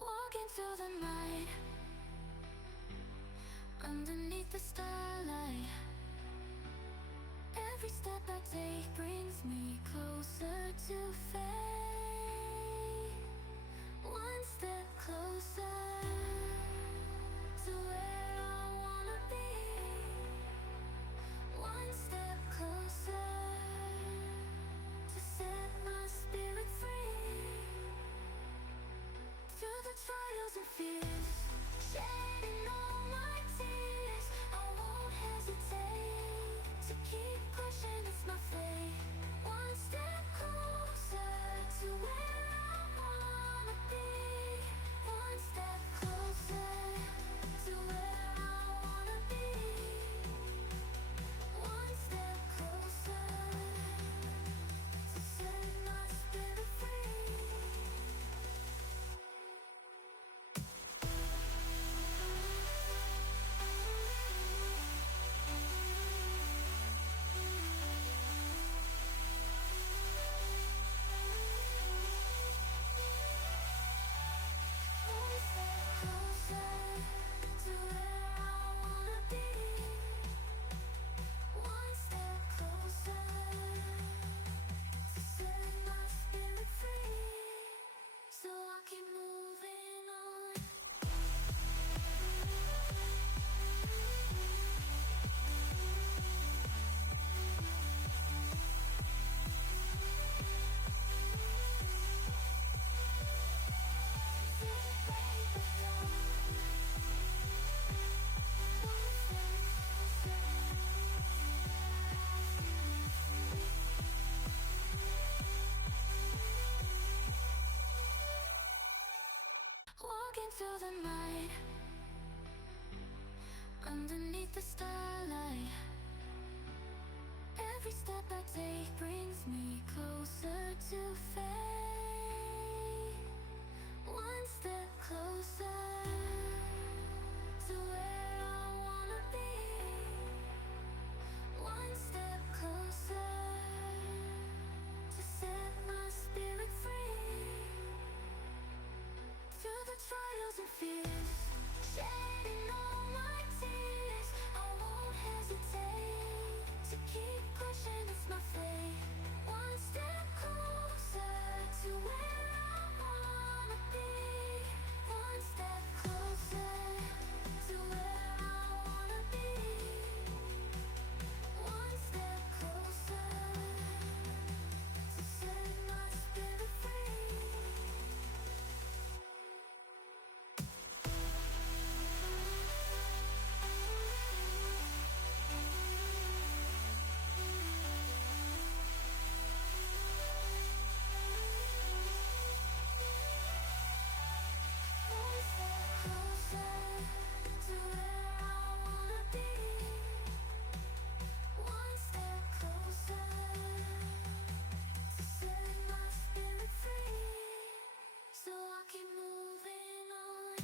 Walking through the night, underneath the starlight. Every step I take brings me closer to fate. One step closer to where I wanna be. One step closer to set my spirit free. Through the trials and fears, shedding all my tears, I won't hesitate to keep pushing, it's my fate. One step closer to where I wanna be. One step closer to where I wanna be. One step closer to set my spirit free. One step closer to where I wanna be. One step closer to set my spirit free. So I keep moving on. Walking through the night, underneath the starlight. Every step I take brings me closer to fate. One step closer to where I wanna be. One step closer to set my spirit free. Through the trials and fears, shedding all my tears, I won't hesitate to keep pushing, it's my fate. One step closer to where I wanna be. One step closer to where I wanna be. One step closer to set my spirit free. One step closer to where I wanna be. One step closer to set my spirit free. So I keep moving on.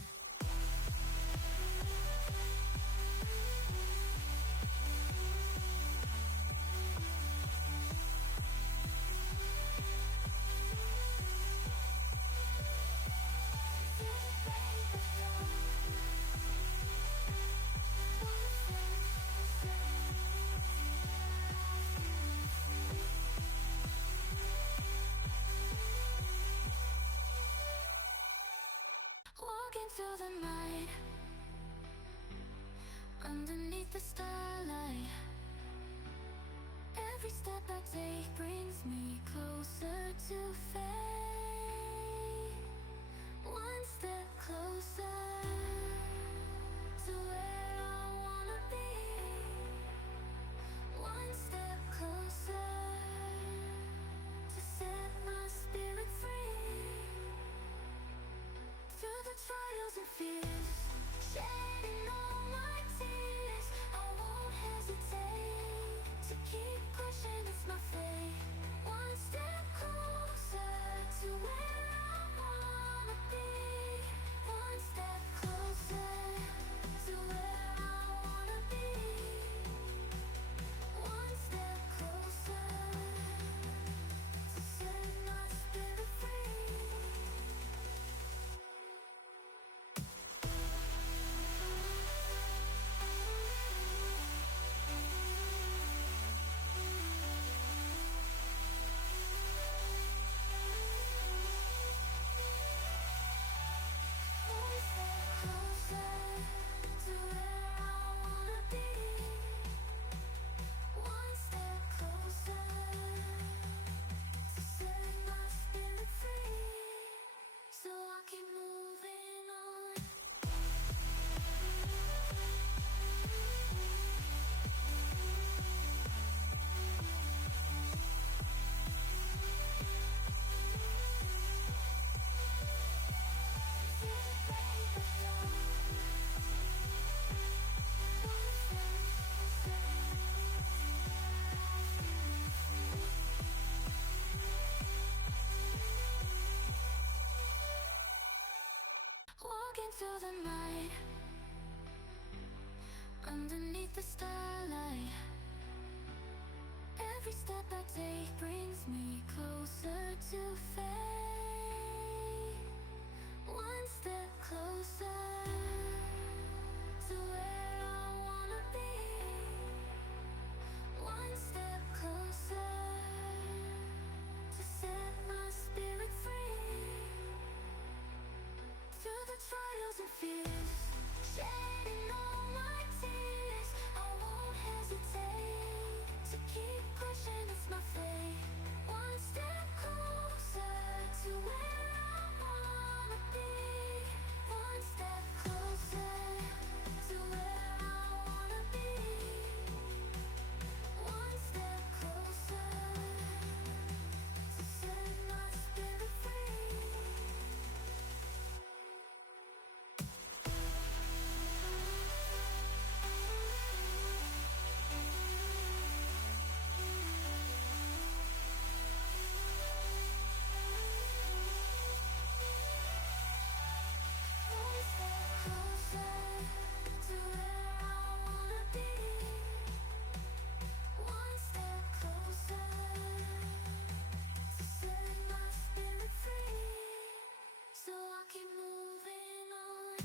Walking through the night, underneath the starlight. Every step I take brings me closer to fate. One step closer to where I wanna be. One step closer to set my spirit free. Through the trials and fears, shedding all my tears, I won't hesitate to keep pushing, it's my fate. One step into the night, underneath the starlight. Every step I take brings me closer to fate. One step closer to where I wanna be. One step closer to set my spirit free. Through the trials and fears, shedding all my tears, I won't hesitate to keep pushing, it's my fate. One step closer to where I wanna be. One step closer to where I wanna be. One step closer to set my spirit free. One step closer to where I wanna be. One step closer to set my spirit free. So I keep moving on.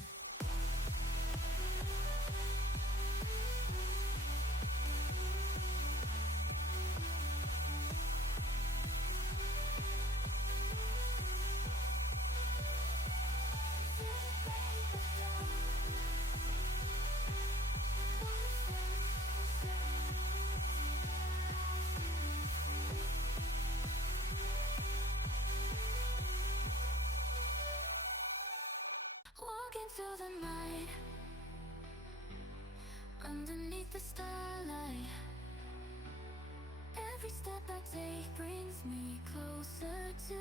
Walking through the night, underneath the starlight. Every step I take brings me closer to